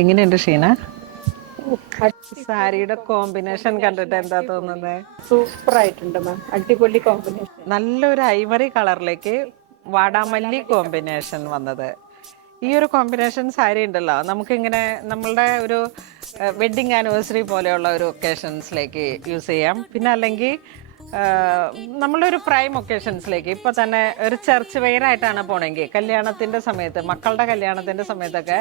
എങ്ങനെയുണ്ട് ഷീന? സാരിയുടെ കോമ്പിനേഷൻ കണ്ടിട്ട് എന്താ തോന്നുന്നത്? സൂപ്പർ ആയിട്ടുണ്ട് മാം, അടിപൊളി കോമ്പിനേഷൻ. നല്ലൊരു ഐവറി കളറിലേക്ക് വാടാമല്ലി കോമ്പിനേഷൻ വന്നത്. ഈ ഒരു കോമ്പിനേഷൻ സാരി ഉണ്ടല്ലോ, നമുക്കിങ്ങനെ നമ്മളുടെ ഒരു വെഡ്ഡിങ് ആനിവേഴ്സറി പോലെയുള്ള ഒരു ഒക്കേഷൻസിലേക്ക് യൂസ് ചെയ്യാം. പിന്നെ അല്ലെങ്കിൽ നമ്മളൊരു പ്രൈം ഒക്കേഷൻസിലേക്ക് ഇപ്പോൾ തന്നെ ഒരു ചർച്ച് വെയർ ആയിട്ടാണ് പോണെങ്കിൽ, കല്യാണത്തിൻ്റെ സമയത്ത്, മക്കളുടെ കല്യാണത്തിൻ്റെ സമയത്തൊക്കെ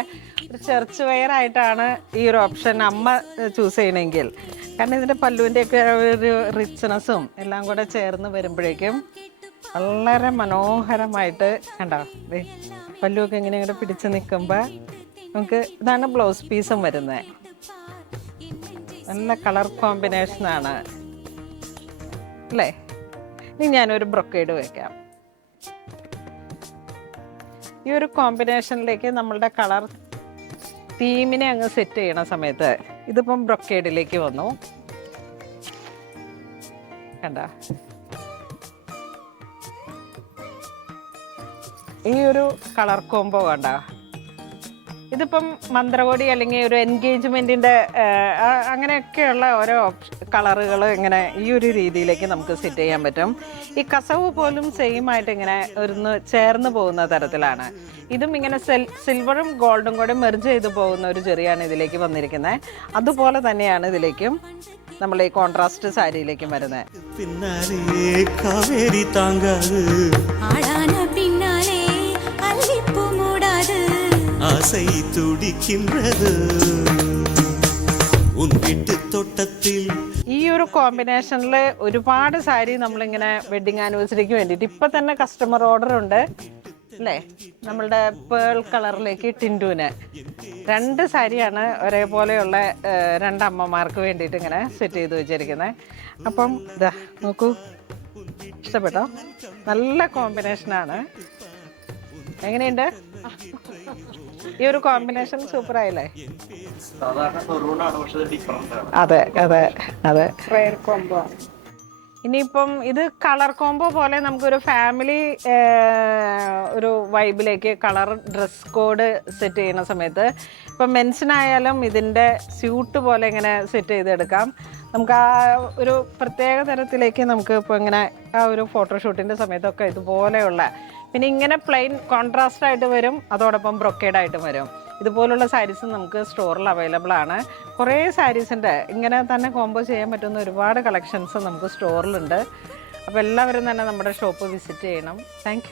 ഒരു ചർച്ച് വെയർ ആയിട്ടാണ് ഈ ഒരു ഓപ്ഷൻ അമ്മ ചൂസ് ചെയ്യണമെങ്കിൽ. കാരണം ഇതിൻ്റെ പല്ലുവിൻ്റെയൊക്കെ ഒരു റിച്ച്നെസ്സും എല്ലാം കൂടെ ചേർന്ന് വരുമ്പോഴേക്കും വളരെ മനോഹരമായിട്ട് കണ്ടോ, പല്ലുവൊക്കെ ഇങ്ങനെ ഇങ്ങനെ പിടിച്ച് നിൽക്കുമ്പോൾ നമുക്ക് ഇതാണ് ബ്ലൗസ് പീസും വരുന്നത്. നല്ല കളർ കോമ്പിനേഷനാണ് അല്ലേ? ഇനി ഞാനൊരു ബ്രൊക്കേഡ് വയ്ക്കാം. ഈ ഒരു കോമ്പിനേഷനിലേക്ക് നമ്മളുടെ കളർ തീമിനെ അങ്ങ് സെറ്റ് ചെയ്യണ സമയത്ത് ഇതിപ്പം ബ്രൊക്കേഡിലേക്ക് വന്നു കണ്ട. ഈ ഒരു കളർ കോംബോ കണ്ട, ഇതിപ്പം മന്ത്രകോടി അല്ലെങ്കിൽ ഒരു എൻഗേജ്മെൻറ്റിൻ്റെ അങ്ങനെയൊക്കെയുള്ള ഓരോ കളറുകൾ ഇങ്ങനെ ഈ ഒരു രീതിയിലേക്ക് നമുക്ക് സെറ്റ് ചെയ്യാൻ പറ്റും. ഈ കസവ് പോലും സെയിം ആയിട്ട് ഇങ്ങനെ ഒന്ന് ചേർന്ന് പോകുന്ന തരത്തിലാണ്. ഇതും ഇങ്ങനെ സിൽവറും ഗോൾഡും കൂടെ മെർജ് ചെയ്ത് പോകുന്ന ഒരു ചെറിയാണ് ഇതിലേക്ക് വന്നിരിക്കുന്നത്. അതുപോലെ തന്നെയാണ് ഇതിലേക്കും നമ്മൾ ഈ കോൺട്രാസ്റ്റ് സാരിയിലേക്കും വരുന്നത്. ഈ ഒരു കോമ്പിനേഷനിൽ ഒരുപാട് സാരി നമ്മളിങ്ങനെ വെഡിങ് ആനിവേഴ്സറിക്ക് വേണ്ടിയിട്ട് ഇപ്പം തന്നെ കസ്റ്റമർ ഓർഡർ ഉണ്ട് അല്ലേ? നമ്മളുടെ പേൾ കളറിലേക്ക് ടിൻറ്റുവിന് 2 സാരിയാണ് ഒരേപോലെയുള്ള 2 അമ്മമാർക്ക് വേണ്ടിയിട്ട് ഇങ്ങനെ സെറ്റ് ചെയ്ത് വെച്ചിരിക്കുന്നത്. അപ്പം ഇതാ നോക്കൂ, ഇഷ്ടപ്പെട്ടോ? നല്ല കോമ്പിനേഷനാണ്. എങ്ങനെയുണ്ട് ഈ ഒരു കോമ്പിനേഷൻ? സൂപ്പർ ആയില്ലേ? അതെ അതെ അതെ, റെയർ കോംബോ. ഇനിയിപ്പം ഇത് കളർ കോംബോ പോലെ നമുക്കൊരു ഫാമിലി ഒരു വൈബിലേക്ക് കളർ ഡ്രസ് കോഡ് സെറ്റ് ചെയ്യുന്ന സമയത്ത് ഇപ്പം മെൻസിനായാലും ഇതിൻ്റെ സ്യൂട്ട് പോലെ ഇങ്ങനെ സെറ്റ് ചെയ്തെടുക്കാം. നമുക്ക് ആ ഒരു പ്രത്യേക തരത്തിലേക്ക് നമുക്ക് ഇപ്പോൾ ഇങ്ങനെ ആ ഒരു ഫോട്ടോഷൂട്ടിൻ്റെ സമയത്തൊക്കെ ഇതുപോലെയുള്ള, പിന്നെ ഇങ്ങനെ പ്ലെയിൻ കോൺട്രാസ്റ്റ് ആയിട്ട് വരും, അതോടൊപ്പം ബ്രൊക്കേഡായിട്ടും വരും. ഇതുപോലുള്ള സാരീസ് നമുക്ക് സ്റ്റോറിൽ അവൈലബിൾ ആണ്. കുറേ സാരീസിൻ്റെ ഇങ്ങനെ തന്നെ കോംബോ ചെയ്യാൻ പറ്റുന്ന ഒരുപാട് കളക്ഷൻസ് നമുക്ക് സ്റ്റോറിലുണ്ട്. അപ്പോൾ എല്ലാവരും തന്നെ നമ്മുടെ ഷോപ്പ് വിസിറ്റ് ചെയ്യണം. താങ്ക്